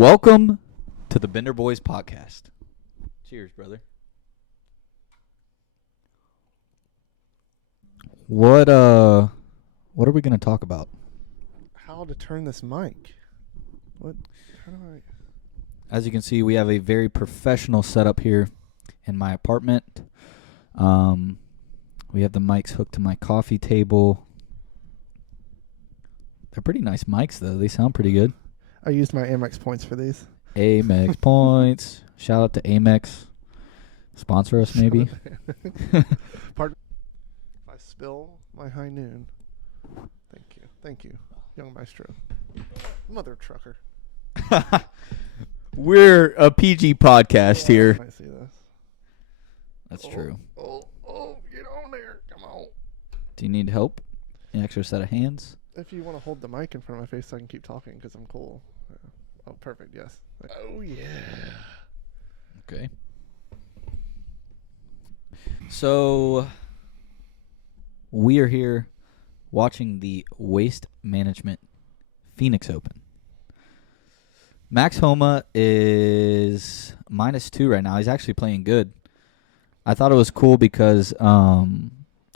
Welcome to the Bender Boys podcast. Cheers, brother. What are we going to talk about? How to turn this mic. What? How do I? As you can see, we have a very professional setup here in my apartment. We have the mics hooked to my coffee table. They're pretty nice mics, though. They sound pretty good. I used my Amex points for these. Amex points. Shout out to Amex. Sponsor us, maybe. Pardon? If I spill my high noon. Thank you, young maestro. Mother trucker. We're a PG podcast here. I see this. That's true. Oh, get on there. Come on. Do you need help? An extra set of hands? If you want to hold the mic in front of my face so I can keep talking because I'm cool. Yeah. Oh, perfect. Yes. Oh, yeah. Okay. So, we are here watching the Waste Management Phoenix Open. Max Homa is -2 right now. He's actually playing good. I thought it was cool because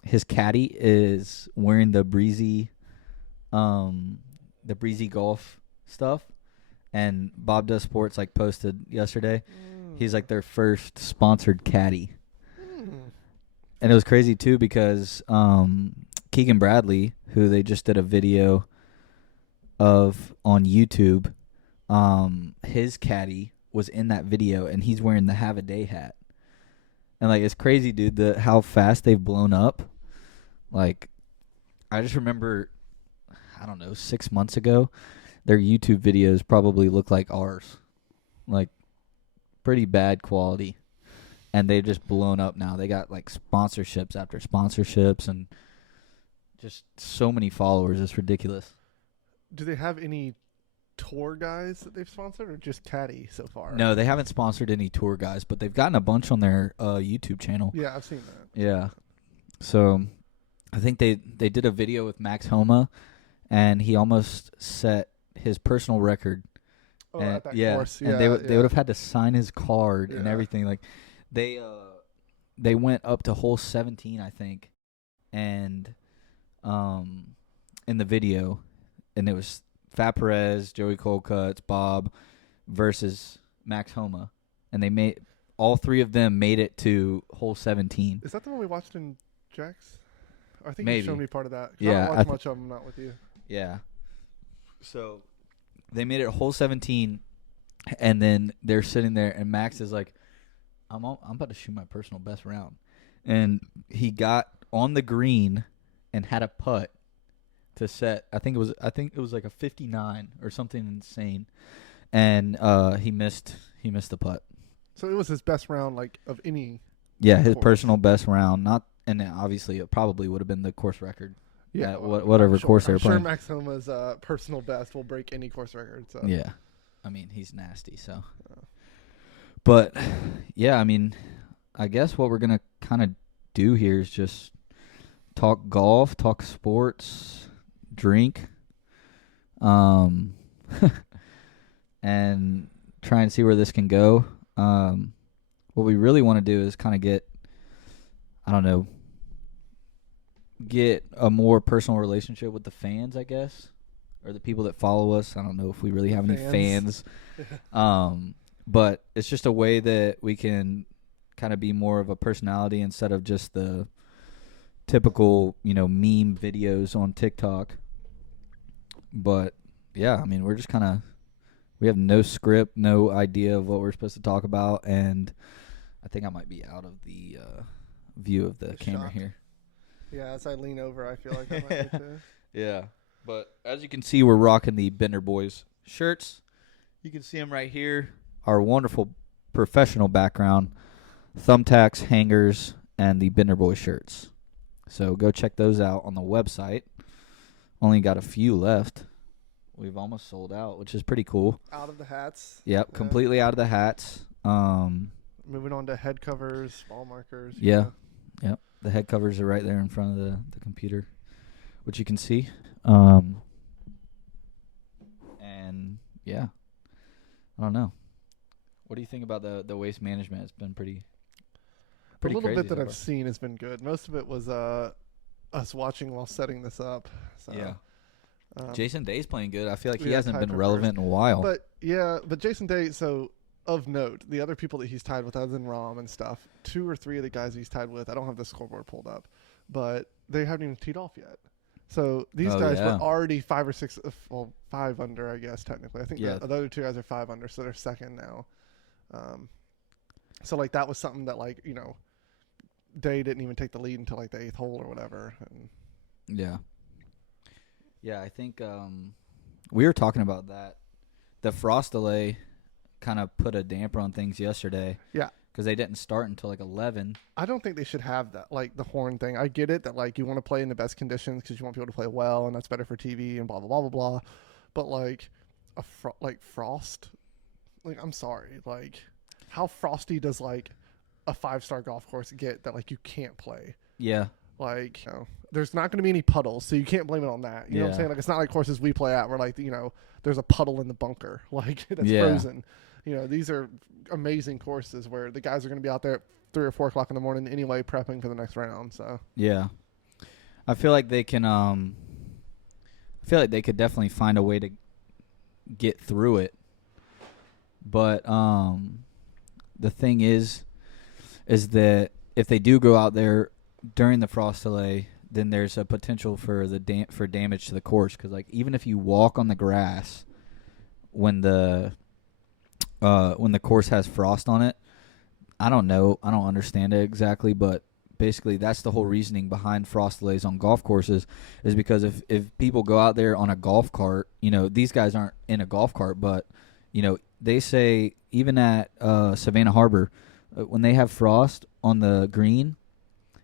his caddy is wearing the breezy golf stuff, and Bob Does Sports posted yesterday. He's their first sponsored caddy. And it was crazy too because Keegan Bradley, who they just did a video of on YouTube, his caddy was in that video, and he's wearing the Have a Day hat. And it's crazy, dude, how fast they've blown up. I just remember, I don't know, 6 months ago, their YouTube videos probably look like ours. Pretty bad quality. And they've just blown up now. They got sponsorships after sponsorships and just so many followers. It's ridiculous. Do they have any tour guys that they've sponsored or just caddy so far? No, they haven't sponsored any tour guys, but they've gotten a bunch on their YouTube channel. Yeah, I've seen that. Yeah. So I think they did a video with Max Homa, and he almost set his personal record. Oh, at that course. And they would have had to sign his card and everything. They went up to hole 17, I think, and in the video, and it was Fat Perez, Joey Colcutt, Bob versus Max Homa, and all three of them made it to hole 17. Is that the one we watched in Jack's? I think Maybe. you showed me part of that. Yeah, I don't watch much of them, not with you. Yeah. So they made it hole 17, and then they're sitting there, and Max is like, I'm about to shoot my personal best round. And he got on the green and had a putt to set. I think it was a 59 or something insane. And he missed the putt. So it was his best round of any. Yeah, his course. personal best round. And obviously it probably would have been the course record. Yeah, whatever course they were playing. I'm sure Max Homa's personal best will break any course record. So. Yeah. I mean, he's nasty, so. But, yeah, I mean, I guess what we're going to kind of do here is just talk golf, talk sports, drink, and try and see where this can go. What we really want to do is kind of get a more personal relationship with the fans, I guess, or the people that follow us. I don't know if we really have any fans. But it's just a way that we can kind of be more of a personality instead of just the typical, meme videos on TikTok. But, yeah, I mean, we're just we have no script, no idea of what we're supposed to talk about, and I think I might be out of the view of the camera here. Yeah, as I lean over, I feel like I might be too. Yeah, but as you can see, we're rocking the Bender Boys shirts. You can see them right here. Our wonderful professional background, thumbtacks, hangers, and the Bender Boys shirts. So go check those out on the website. Only got a few left. We've almost sold out, which is pretty cool. Out of the hats. Yep, completely out of the hats. Moving on to head covers, ball markers. Yeah. Yep. The head covers are right there in front of the computer, which you can see. And yeah, I don't know. What do you think about the waste management? It's been pretty The little crazy bit that so I've far. seen has been good. Most of it was us watching while setting this up. So, Yeah. um, Jason Day's playing good. I feel like he yeah, hasn't tied been for relevant in a while. but Jason Day. So of note, the other people that he's tied with, other than Rom and stuff, 2 or 3 of the guys he's tied with, I don't have the scoreboard pulled up, but they haven't even teed off yet. So these Oh, guys yeah. were already 5 or 6, 5 under, I guess technically. I think Yeah. the other 2 guys are 5 under, so they're second now. So like that was something that like Day didn't even take the lead until like the 8th hole or whatever. And Yeah. Yeah, I think we were talking about that. The frost delay kind of put a damper on things yesterday. Yeah. Because they didn't start until like 11. I don't think they should have that, like the horn thing. I get it that like you want to play in the best conditions because you want people to play well and that's better for TV and blah blah blah blah blah. But like like frost, like I'm sorry, like how frosty does like a 5-star golf course get that like you can't play? Yeah. Like there's not going to be any puddles, so you can't blame it on that. You know what I'm Yeah. saying? Like it's not like courses we play at where like there's a puddle in the bunker like that's Yeah. frozen. These are amazing courses where the guys are going to be out there at 3 or 4 o'clock in the morning anyway, prepping for the next round. So Yeah. I feel like they can I feel like they could definitely find a way to get through it. But the thing is that if they do go out there during the frost delay, then there's a potential for for damage to the course, cuz like even if you walk on the grass when the course has frost on it, I don't know, I don't understand it exactly, but basically that's the whole reasoning behind frost delays on golf courses, is because if people go out there on a golf cart, these guys aren't in a golf cart, but they say even at Savannah Harbor, when they have frost on the green,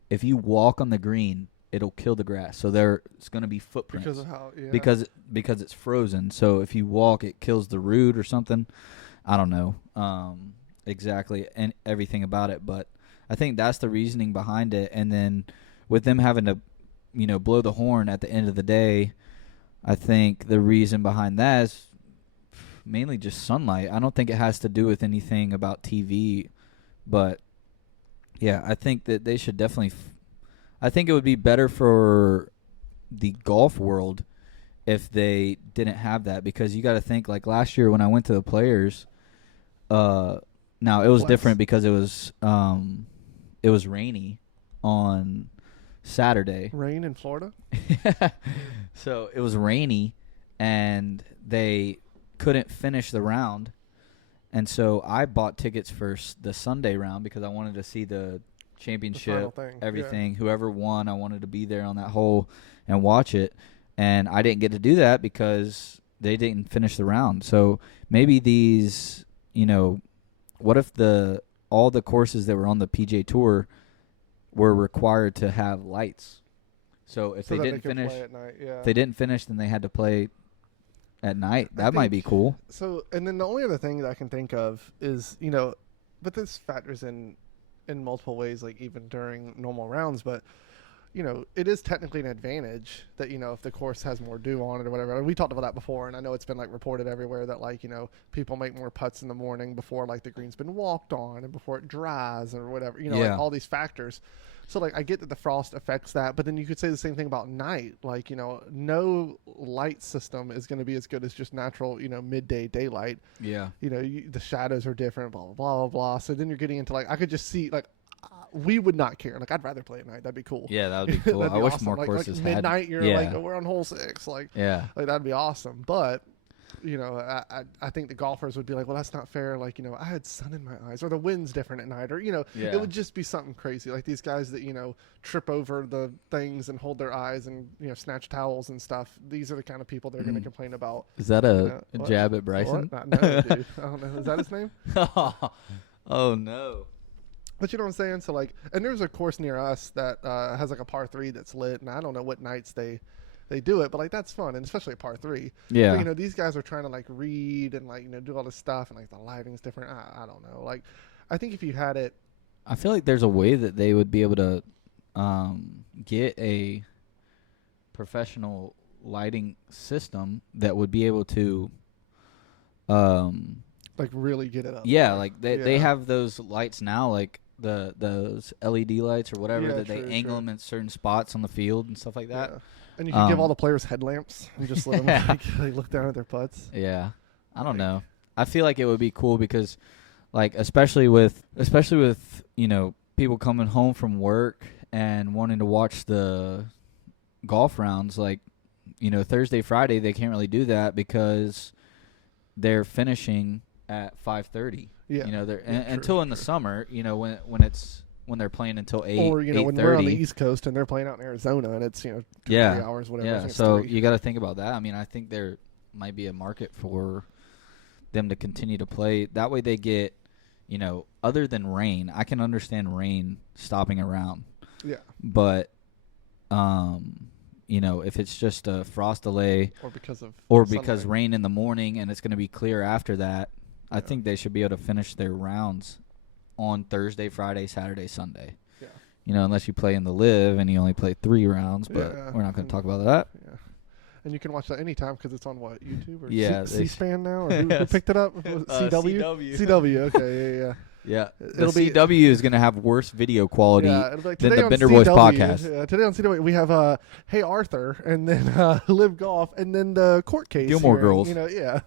if you walk on the green, it'll kill the grass. So there's going to be footprints because of how because it's frozen. So if you walk, it kills the root or something. I don't know exactly and everything about it, but I think that's the reasoning behind it. And then with them having to, blow the horn at the end of the day, I think the reason behind that is mainly just sunlight. I don't think it has to do with anything about TV, but yeah, I think that they should definitely. I think it would be better for the golf world if they didn't have that, because you got to think like last year when I went to the Players. Now it was different because it was rainy on Saturday. Rain in Florida. So it was rainy, and they couldn't finish the round, and so I bought tickets for the Sunday round because I wanted to see the championship, everything. Yeah. Whoever won, I wanted to be there on that hole and watch it, and I didn't get to do that because they didn't finish the round. So maybe these, what if all the courses that were on the PGA Tour were required to have lights? So if they didn't finish, if they didn't finish, then they had to play at night. That might be cool. So, and then the only other thing that I can think of is, but this factors in multiple ways, like even during normal rounds, but it is technically an advantage that, if the course has more dew on it or whatever. We talked about that before, and I know it's been like reported everywhere that like, people make more putts in the morning before like the green's been walked on and before it dries or whatever, like all these factors. So like I get that the frost affects that, but then you could say the same thing about night. Like, no light system is going to be as good as just natural, midday daylight. Yeah. The shadows are different, blah, blah, blah, blah, blah. So then you're getting into like, I could just see like, we would not care. Like, I'd rather play at night. That'd be cool. Yeah, that would be cool. I wish awesome. More courses like midnight, you're like, oh, we're on hole 6. Like, like that'd be awesome. But, I think the golfers would be like, well, that's not fair. Like, I had sun in my eyes, or the wind's different at night, or, it would just be something crazy. Like these guys that, trip over the things and hold their eyes and, snatch towels and stuff. These are the kind of people they're going to complain about. Is that a jab at Bryson? No, dude. I don't know. Is that his name? Oh, no. But you know what I'm saying? So, like, and there's a course near us that has, like, a par 3 that's lit, and I don't know what nights they do it, but, like, that's fun, and especially a par 3. Yeah. But, these guys are trying to, like, read and, like, do all this stuff, and, like, the lighting's different. I don't know. Like, I think if you had it. I feel like there's a way that they would be able to get a professional lighting system that would be able to like really get it up. Yeah, there. like they have those lights now, like those LED lights or whatever that they angle them in certain spots on the field and stuff like that. Yeah. And you can give all the players headlamps and just let them like, look down at their putts. Yeah, I don't know. I feel like it would be cool because, like, especially with people coming home from work and wanting to watch the golf rounds, like, Thursday, Friday they can't really do that because they're finishing at 5:30. Yeah, until in the summer, when they're playing until 8. Or when we're on the East Coast and they're playing out in Arizona and it's 2 3 hours, whatever. Yeah, so you got to think about that. I mean, I think there might be a market for them to continue to play. That way they get, other than rain, I can understand rain stopping around. Yeah. But, if it's just a frost delay or because rain in the morning and it's going to be clear after that, I think they should be able to finish their rounds on Thursday, Friday, Saturday, Sunday. Yeah. Unless you play in the live and you only play 3 rounds, but we're not going to talk about that. Yeah. And you can watch that anytime because it's on what, YouTube or C-SPAN now? Or who picked it up? CW. CW. Okay, yeah. Yeah, the CW is going to have worse video quality than the Bender CW, Boys podcast. Today on CW we have Hey Arthur, and then Live Golf, and then the court case. Gilmore Girls. Yeah.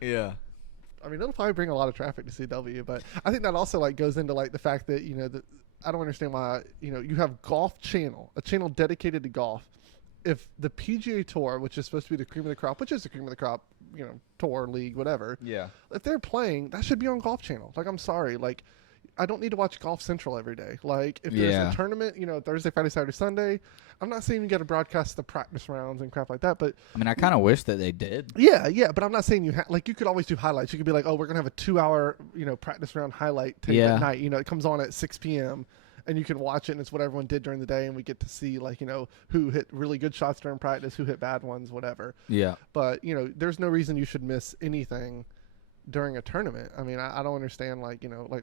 Yeah. I mean, it'll probably bring a lot of traffic to CW, but I think that also like goes into like the fact that I don't understand why you have Golf Channel, a channel dedicated to golf. If the PGA Tour, which is supposed to be the cream of the crop, which is the cream of the crop, tour, league, whatever. Yeah. If they're playing, that should be on Golf Channel. Like, I'm sorry. Like, I don't need to watch Golf Central every day. Like, if there's a tournament, Thursday, Friday, Saturday, Sunday, I'm not saying you got to broadcast the practice rounds and crap like that, but... I mean, I kind of wish that they did. Yeah, but I'm not saying you you could always do highlights. You could be like, oh, we're going to have a 2-hour, practice round highlight tape at night. It comes on at 6 p.m., and you can watch it, and it's what everyone did during the day, and we get to see, who hit really good shots during practice, who hit bad ones, whatever. Yeah. But, there's no reason you should miss anything during a tournament. I mean, I don't understand,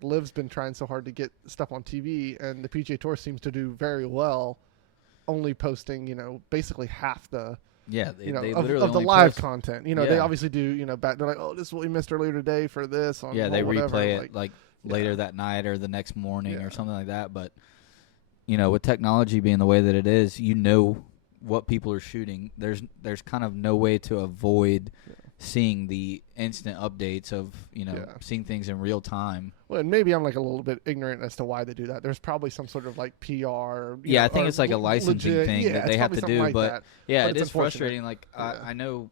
Liv's been trying so hard to get stuff on TV, and the PGA Tour seems to do very well only posting, basically half the... Yeah, they of the live content. They obviously do, they're like, oh, this is what we missed earlier today for this. They replay it, later that night or the next morning or something like that. But, with technology being the way that it is, what people are shooting. There's kind of no way to avoid seeing the instant updates of, seeing things in real time. Well, and maybe I'm a little bit ignorant as to why they do that. There's probably some sort of PR. I think it's like a licensing thing that they have to do. But it is frustrating. Like I know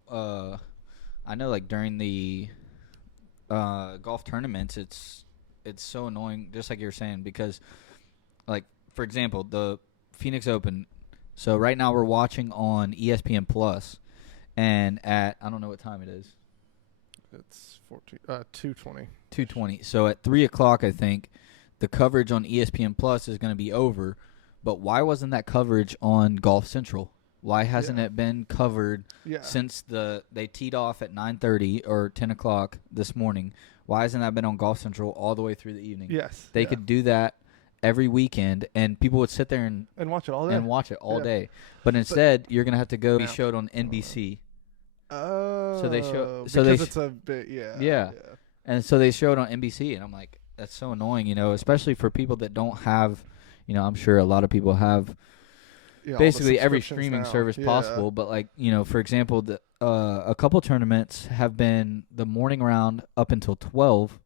like during the golf tournaments, it's so annoying, just like you were saying, because, like, for example, the Phoenix Open. So right now we're watching on ESPN Plus, and at, I don't know what time it is. It's 2:20. 2:20. So at 3 o'clock, I think, the coverage on ESPN Plus is going to be over. But why wasn't that coverage on Golf Central? Why hasn't it been covered since they teed off at 9:30 or 10 o'clock this morning? Why hasn't that been on Golf Central all the way through the evening? Yes. They could do that every weekend, and people would sit there and watch it all day. Day. But instead, you're going to have to go be showed on NBC. Oh. So they show. It's a bit, Yeah. And so they show it on NBC, and I'm like, that's so annoying, especially for people that don't have, I'm sure a lot of people have basically every streaming service possible. But, like, for example, a couple tournaments have been the morning round up until 12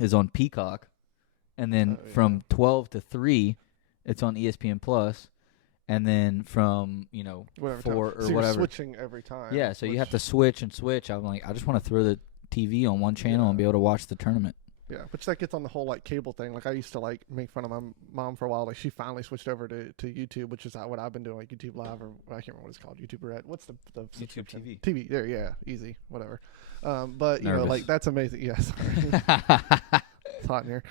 is on Peacock. And then from 12 to 3, it's on ESPN Plus. And then from, 4 or so you're whatever. Switching every time. Yeah, so you have to switch. I'm like, I just want to throw the TV on one channel and be able to watch the tournament. Yeah, which that gets on the whole cable thing. Like, I used to make fun of my mom for a while. Like, she finally switched over to YouTube, which is what I've been doing, YouTube Live, or I can't remember what it's called. YouTube Red. What's the YouTube TV? TV. There, easy, whatever. But that's amazing. Yes, it's hot in here.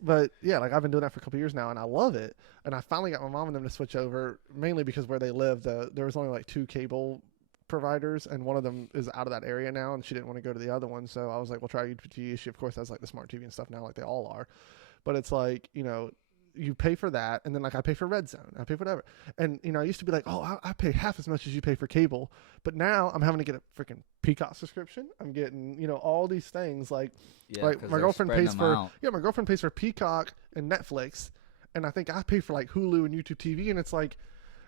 But I've been doing that for a couple years now, and I love it. And I finally got my mom and them to switch over, mainly because where they live, there was only 2 cable providers, and one of them is out of that area now, and she didn't want to go to the other one. So I was like, "We'll try YouTube TV." She, of course, has the smart TV and stuff now, like they all are. But it's you pay for that, and then like I pay for Red Zone, I pay for whatever, and I used to be like, oh, I pay half as much as you pay for cable, but now I'm having to get a freaking Peacock subscription. I'm getting all these things like my girlfriend pays for my girlfriend pays for Peacock and Netflix, and I think I pay for like Hulu and YouTube TV, and it's like,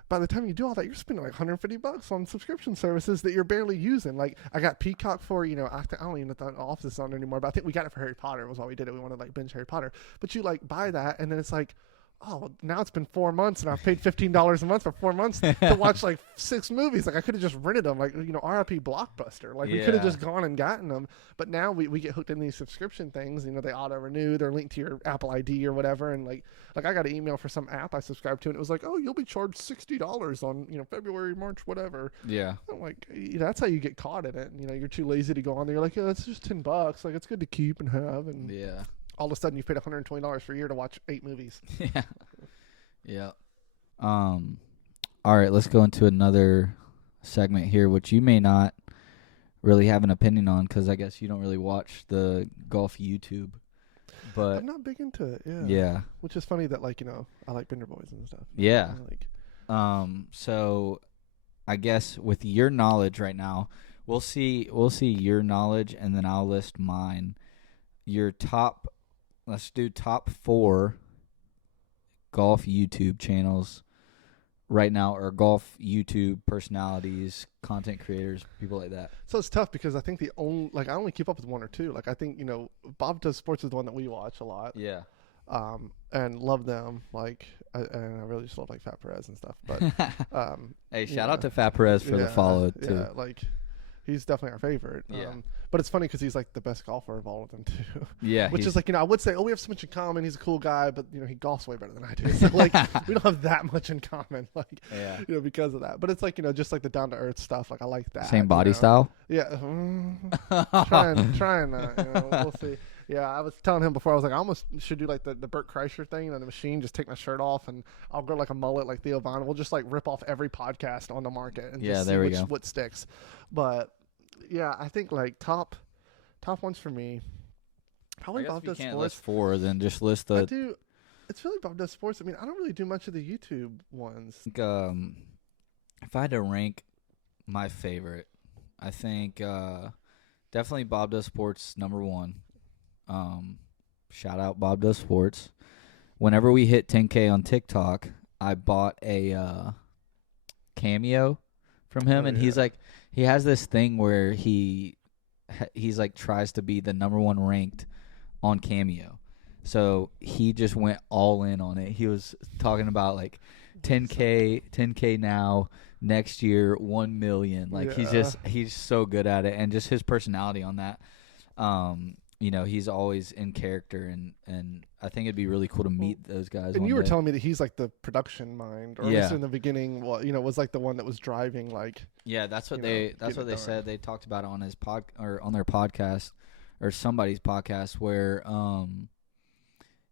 by the time you do all that, you're spending like $150 on subscription services that you're barely using. Like I got Peacock for, I don't even know if the office is on anymore, but I think we got it for Harry Potter was why we did it. We wanted to like binge Harry Potter. But you like buy that, and then it's like, oh, now it's been 4 months, and I've paid $15 a month for 4 months to watch like 6 movies. Like I could have just rented them, like RIP Blockbuster. Like we could have just gone and gotten them. But now we get hooked in these subscription things. They auto renew. They're linked to your Apple ID or whatever. And like I got an email for some app I subscribed to, and it was like, oh, you'll be charged $60 on February, March, whatever. Yeah. I'm like, that's how you get caught in it. You're too lazy to go on there. You're like, yeah, it's just $10. Like it's good to keep and have. And yeah. All of a sudden, you paid $120 for a year to watch 8 movies. Yeah. Yeah. All right, let's go into another segment here, which you may not really have an opinion on because I guess you don't really watch the golf YouTube. But I'm not big into it. Yeah. Yeah. Which is funny that I like Bender Boys and stuff. Yeah. So I guess with your knowledge right now, we'll see your knowledge, and then I'll list mine. Your top. Let's do top 4 golf YouTube channels right now, or golf YouTube personalities, content creators, people like that. So it's tough because I think I only keep up with 1 or 2. Like I think Bob Does Sports is the one that we watch a lot. Yeah. And love them. Like and I really just love like Fat Perez and stuff. But hey, shout out to Fat Perez for the follow too. Yeah, like he's definitely our favorite. Yeah. But it's funny because he's like the best golfer of all of them too. Yeah. Which is like, I would say, oh, we have so much in common. He's a cool guy, but he golfs way better than I do. So like, we don't have that much in common. Like, because of that. But it's like, just like the down to earth stuff. Like I like that. Same body style. Yeah. Trying. We'll see. Yeah, I was telling him before, I was like, I almost should do like the Bert Kreischer thing on the machine, just take my shirt off and I'll grow like a mullet like Theo Von. We'll just like rip off every podcast on the market and just see what sticks. But yeah, I think like top ones for me. Probably Bob Does Sports. Can't list 4, then just list the. I do. It's really Bob Does Sports. I mean, I don't really do much of the YouTube ones. I think, if I had to rank my favorite, I think definitely Bob Does Sports number 1. Shout out Bob Does Sports. Whenever we hit 10K on TikTok, I bought a cameo from him, and he's like, he has this thing where he's like tries to be the number 1 ranked on Cameo. So he just went all in on it. He was talking about like 10K now, next year 1 million. Like he's so good at it, and just his personality on that. He's always in character, and I think it'd be really cool to meet those guys. And you were telling me that he's like the production mind, or at least in the beginning, was like the one that was driving. Like, yeah, that's what they said. They talked about it on his on their podcast, or somebody's podcast, where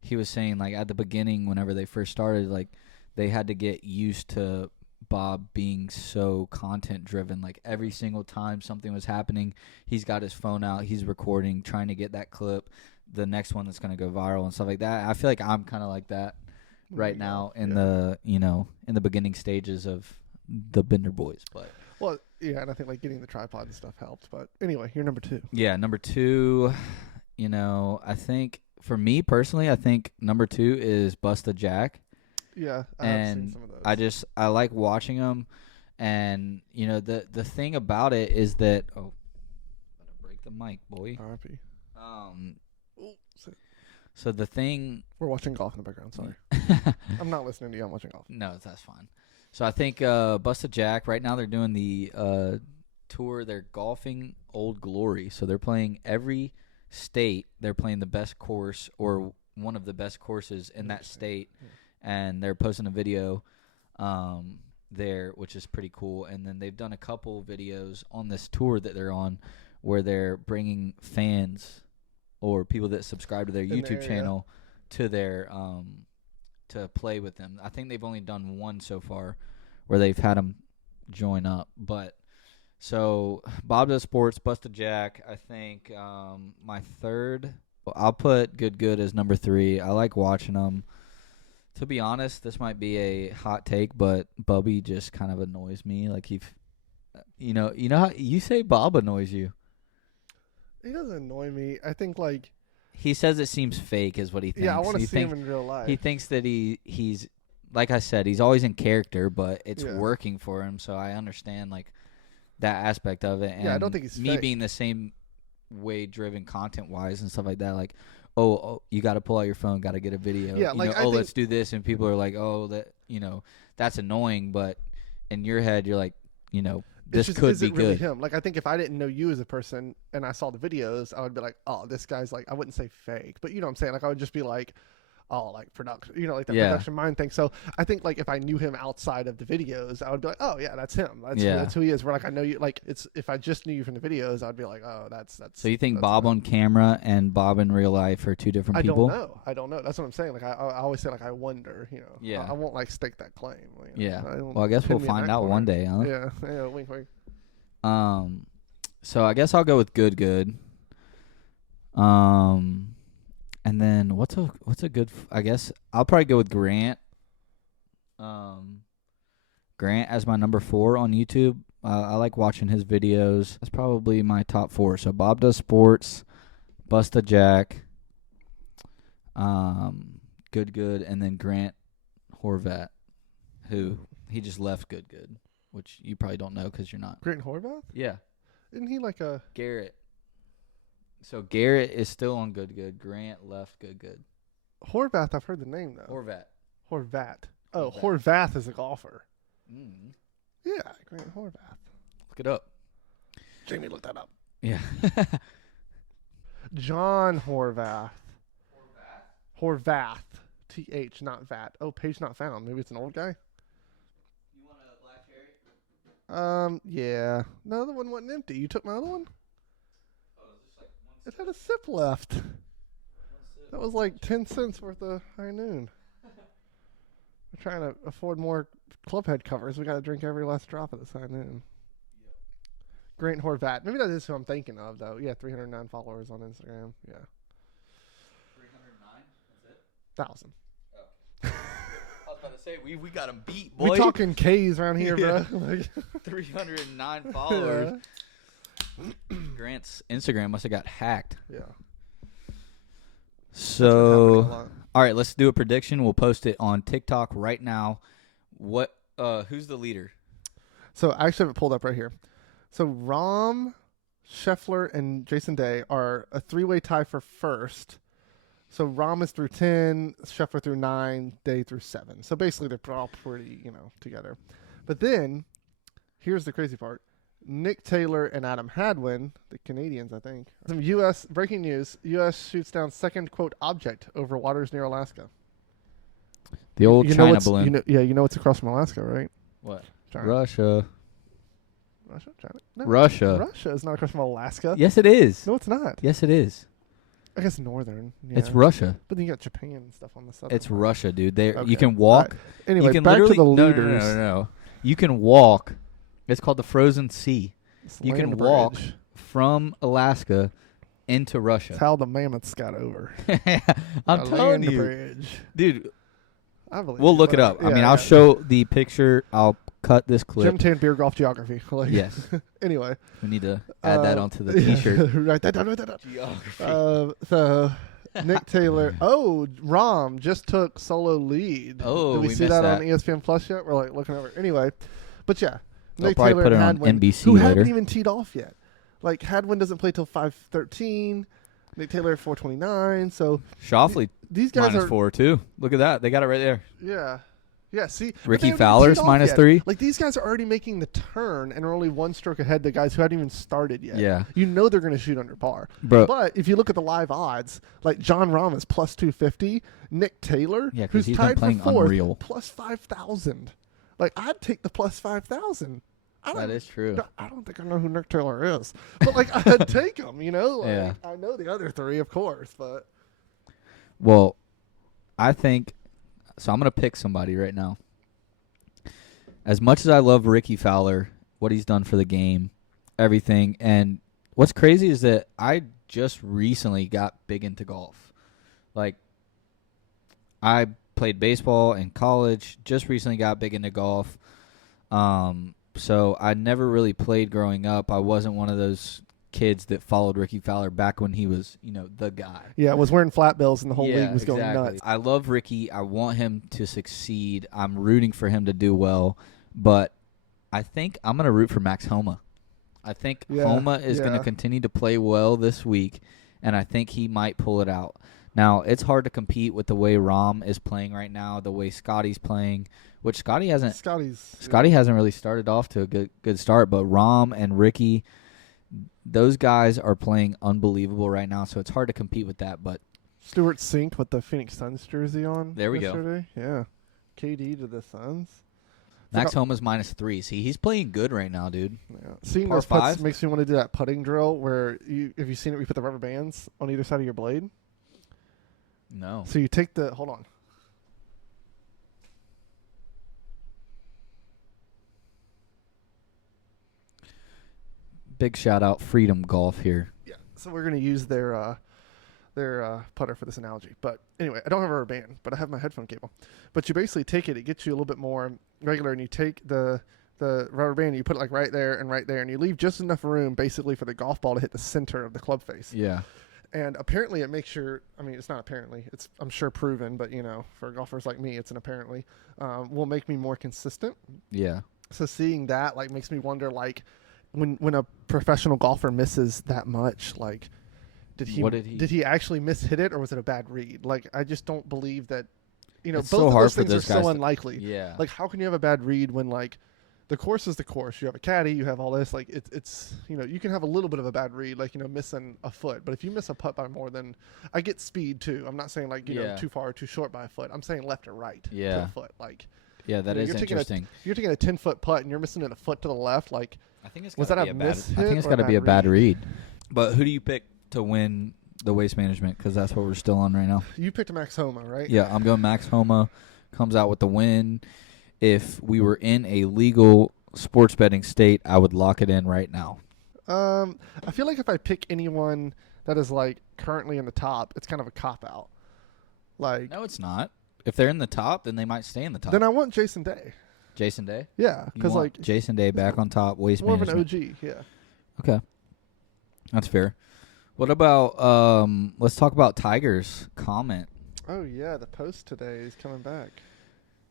he was saying like at the beginning, whenever they first started, like they had to get used to Bob being so content driven. Like every single time something was happening, he's got his phone out, he's recording, trying to get that clip, the next one that's going to go viral and stuff like that. I feel like I'm kind of like that right now in the in the beginning stages of the Bender Boys. But and I think like getting the tripod and stuff helped. But anyway, you're number 2. Yeah, number 2. I think for me personally, I think number 2 is Busta Jack. Yeah, I've seen some of those. I like watching them, and the thing about it is that better break the mic, boy. R.I.P. So the thing, we're watching golf in the background. Sorry, I'm not listening to you. I'm watching golf. No, that's fine. So I think Busta Jack right now they're doing the tour. They're golfing Old Glory, so they're playing every state. They're playing the best course or one of the best courses in that state. Yeah. And they're posting a video there, which is pretty cool. And then they've done a couple videos on this tour that they're on where they're bringing fans or people that subscribe to their YouTube channel to their to play with them. I think they've only done one so far where they've had them join up. But so Bob Does Sports, Busta Jack, I think my third, I'll put Good as number 3. I like watching them. To be honest, this might be a hot take, but Bubby just kind of annoys me. Like you know how you say Bob annoys you. He doesn't annoy me. I think like he says it seems fake, is what he thinks. Yeah, I want to see him in real life. He thinks that he's like I said, he's always in character, but it's Yeah. working for him. So I understand like that aspect of it. And Yeah, I don't think he's me fake. being the same way driven content wise and stuff like that. Like, oh, you got to pull out your phone, got to get a video. Yeah, you like, know, I think- let's do this, and people are like, oh, that's annoying. But in your head, you're like, this It's just, could is be it really good. him? Like, I think if I didn't know you as a person and I saw the videos, I would be like, oh, this guy's like, I wouldn't say fake, but you know what I'm saying? Like, I would just be like, oh, like production, like the Yeah. production mind thing. So I think like if I knew him outside of the videos, I would be like, oh yeah, that's him. That's who he is. Where like I know you, like if I just knew you from the videos, I'd be like, oh, that's. So you think that's Bob him. on camera and Bob in real life are two different people? I don't know. That's what I'm saying. Like I always say like I wonder. Yeah. I won't like stake that claim. Yeah. don't Well, I guess pin we'll me in find that out corner. one day, huh? Yeah. Wink, wink. So I guess I'll go with good. And then what's a good? I guess I'll probably go with Grant. Grant as my number 4 on YouTube. I like watching his videos. That's probably my top 4. So Bob Does Sports, Busta Jack, Good, and then Grant Horvat, who he just left Good, which you probably don't know because you're not. Grant Horvath? Yeah. Isn't he like a Garrett. So Garrett is still on Good. Grant left Good. Horvath? I've heard the name though. Horvat. Horvat. Oh, Horvath. Horvath is a golfer. Mm. Yeah, Grant Horvath. Look it up. Jamie, look that up. Yeah. John Horvath. Horvath. TH, not Vat. Oh, page not found. Maybe it's an old guy. You want a black cherry? Yeah. No, the one wasn't empty. You took my other one? Oh, there's like one It had a sip left. sip. That was like 10 cents worth of high noon. We're trying to afford more Clubhead covers. We got to drink every last drop of this high noon. Grant Horvat. Maybe that is who I'm thinking of, though. Yeah, 309 followers on Instagram. Yeah. 309? That's it? 1,000. I was about to say, we got him beat, boy. We talking K's around here, Yeah. bro. Like, 309 followers. Grant's Instagram must have got hacked. Yeah. So, all right, let's do a prediction. We'll post it on TikTok right now. Who's the leader? So I actually have it pulled up right here. So Rom, Scheffler, and Jason Day are a 3-way tie for first. So Rom is through 10, Scheffler through 9, Day through 7. So basically they're all pretty, together. But then, here's the crazy part. Nick Taylor and Adam Hadwin, the Canadians, I think. Some U.S. breaking news. U.S. shoots down second, quote, object over waters near Alaska. The old You know China what's- balloon. You know what's across from Alaska, right? What? China. Russia. Russia? China? No. Russia. Russia is not across from Alaska. Yes, it is. No, it's not. Yes, it is. I guess northern. Yeah. It's Russia. But then you got Japan and stuff on the southern. It's part. Russia, dude. They Okay. You can walk. Anyway, you can back to literally the no, leaders. No. You can walk. It's called the Frozen Sea. It's You can land walk bridge. from Alaska into It's Russia. how the mammoths got over. I'm A telling land you, bridge. dude. I believe We'll you, look it but- up. I yeah, mean, I'll yeah. show the picture. I'll cut this clip. Jim Tan beer golf geography. Like, Yes, Anyway, we need to add that onto the yeah, T-shirt. write that down. Write that down. Geography. So Nick Taylor. Oh, Rom just took solo lead. Oh, did we we see missed that on that. ESPN Plus yet? We're like looking over. Anyway, but yeah, They'll Nick probably Taylor put and it on Hadwin, NBC who haven't later. even teed off yet. Like Hadwin doesn't play till 5:13. Nick Taylor at 4:29. So Shoffley these guys minus are 4 too. Look at that. They got it right there. Yeah. See, but Ricky they haven't even Fowler's teed off minus yet. 3. Like these guys are already making the turn and are only one stroke ahead of the guys who hadn't even started yet. Yeah, You know they're going to shoot under par. bro. But if you look at the live odds, like John Rahm is plus 250, Nick Taylor, Yeah, 'cause who's he's been tied playing for fourth, unreal. plus 5,000. Like I'd take the plus 5,000. That is true. I don't think I know who Nick Taylor is, but like I'd take him. Like, Yeah. I know the other three, of course, but Well, I think so. I'm gonna pick somebody right now. As much as I love Ricky Fowler, what he's done for the game, everything, and what's crazy is that I just recently got big into golf. Like, I played baseball in college. Just recently got big into golf. So I never really played growing up. I wasn't one of those kids that followed Ricky Fowler back when he was, the guy. Yeah, was wearing flat bills and the whole league was going nuts. I love Ricky. I want him to succeed. I'm rooting for him to do well. But I think I'm going to root for Max Homa. I think Homa is going to continue to play well this week, and I think he might pull it out. Now, it's hard to compete with the way Rahm is playing right now, the way Scotty's playing, which Scotty hasn't really started off to a good start, but Rahm and Ricky, those guys are playing unbelievable right now, so it's hard to compete with that. But Stewart Cink with the Phoenix Suns jersey on. There we go. Yeah. KD to the Suns. Max Homa's -3. See, he's playing good right now, dude. Yeah. Seeing those putts makes me want to do that putting drill where have you seen it? We put the rubber bands on either side of your blade. No. So you take the hold on. Big shout out Freedom Golf here. Yeah. So we're gonna use their putter for this analogy. But anyway, I don't have a rubber band, but I have my headphone cable. But you basically take it gets you a little bit more regular, and you take the rubber band, you put it like right there, and you leave just enough room basically for the golf ball to hit the center of the club face. Yeah. And apparently it makes it's not apparently, it's I'm sure proven, but for golfers like me, it's an apparently, will make me more consistent. Yeah. So seeing that makes me wonder when a professional golfer misses that much, did he actually mishit it, or was it a bad read? I just don't believe that, it's both so of hard those for things are those guys so unlikely. Yeah. How can you have a bad read when the course is the course? You have a caddy, you have all this. It's you can have a little bit of a bad read, missing a foot. But if you miss a putt by more than, I get speed too. I'm not saying too far or too short by a foot. I'm saying left or right to a foot. Yeah, that is interesting. You're taking a 10-foot putt and you're missing it a foot to the left. I think it's was that a miss? I think it's got to be a bad read. But who do you pick to win the Waste Management? Because that's what we're still on right now. You picked Max Homa, right? Yeah, I'm going Max Homa. Comes out with the win. If we were in a legal sports betting state, I would lock it in right now. I feel like if I pick anyone that is currently in the top, it's kind of a cop out. No, it's not. If they're in the top, then they might stay in the top. Then I want Jason Day. Jason Day? Yeah, because Jason Day back on top. Waste more Management. Of an OG. Yeah. Okay, that's fair. What about let's talk about Tiger's comment. Oh yeah, the post today is coming back.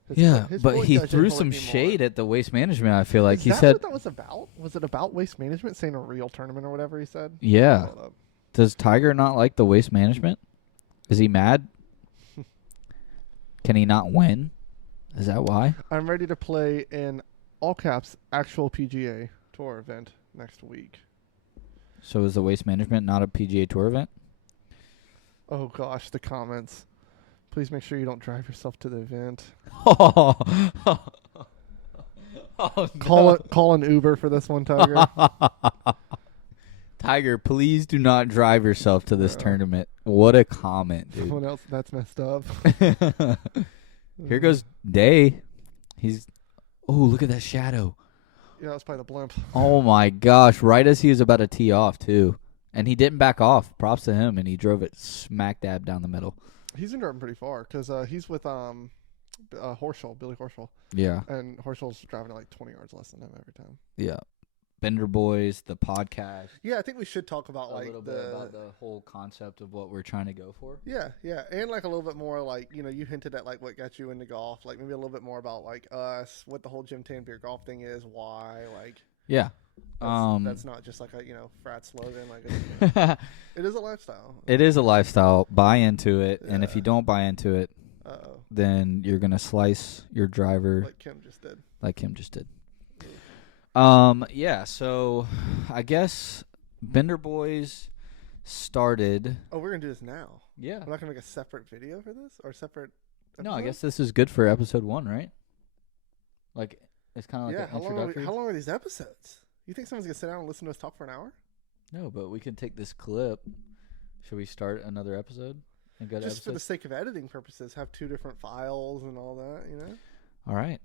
But he threw some shade at the Waste Management. I feel like is he that said what that was about. Was it about Waste Management saying a real tournament or whatever he said? Yeah. Does Tiger not like the Waste Management? Is he mad? Can he not win? Is that why? I'm ready to play in all caps actual PGA Tour event next week. So is the Waste Management not a PGA Tour event? Oh gosh, the comments. Please make sure you don't drive yourself to the event. No. Call an Uber for this one, Tiger. Tiger, please do not drive yourself to this tournament. What a comment, dude. Someone else that's messed up. Here goes Day. Look at that shadow. Yeah, that's probably the blimp. Oh my gosh, right as he was about to tee off too. And he didn't back off. Props to him, and he drove it smack dab down the middle. He's been driving pretty far because he's with Horschel, Billy Horschel. Yeah. And Horschel's driving at 20 yards less than him every time. Yeah. Bender Boys, the podcast. Yeah, I think we should talk about a little bit about the whole concept of what we're trying to go for. Yeah, and a little bit more you hinted at what got you into golf, maybe a little bit more about us, what the whole Jim Tanbeer golf thing is, why, Yeah. That's not just a frat slogan. It is a lifestyle. It is a lifestyle. Buy into it, and if you don't buy into it, then you're gonna slice your driver like Kim just did. So I guess Bender Boys started. Oh, we're gonna do this now. Yeah. We're not gonna make a separate video for this or separate episode? No, I guess this is good for episode 1, right? It's kind of like an introductory. How long are these episodes? You think someone's gonna sit down and listen to us talk for an hour? No, but we can take this clip. Should we start another episode? Just for the sake of editing purposes, have 2 different files and all that, All right.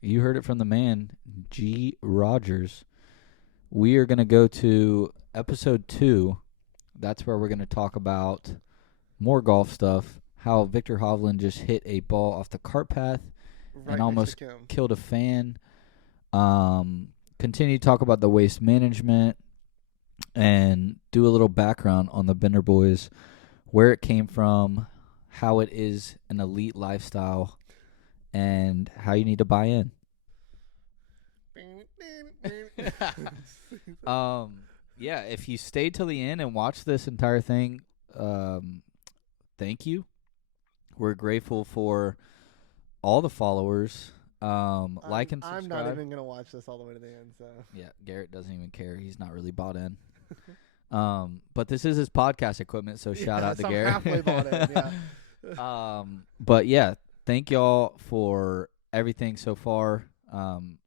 You heard it from the man, G. Rogers. We are going to go to episode 2. That's where we're going to talk about more golf stuff, how Victor Hovland just hit a ball off the cart path Right and almost next to Kim. killed a fan. Continue to talk about the waste management and do a little background on the Bender Boys, where it came from, how it is an elite lifestyle, and how you need to buy in. Yeah, if you stayed till the end and watched this entire thing, thank you. We're grateful for all the followers. Like and subscribe. I'm not even gonna watch this all the way to the end. So yeah, Garrett doesn't even care. He's not really bought in. But this is his podcast equipment, so shout out to I'm Garrett. halfway bought in. Yeah. But yeah, thank y'all for everything so far.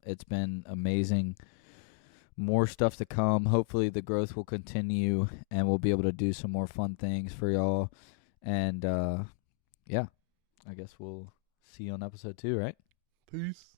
It's been amazing. More stuff to come. Hopefully the growth will continue and we'll be able to do some more fun things for y'all. And yeah, I guess we'll see you on episode 2, right? Peace.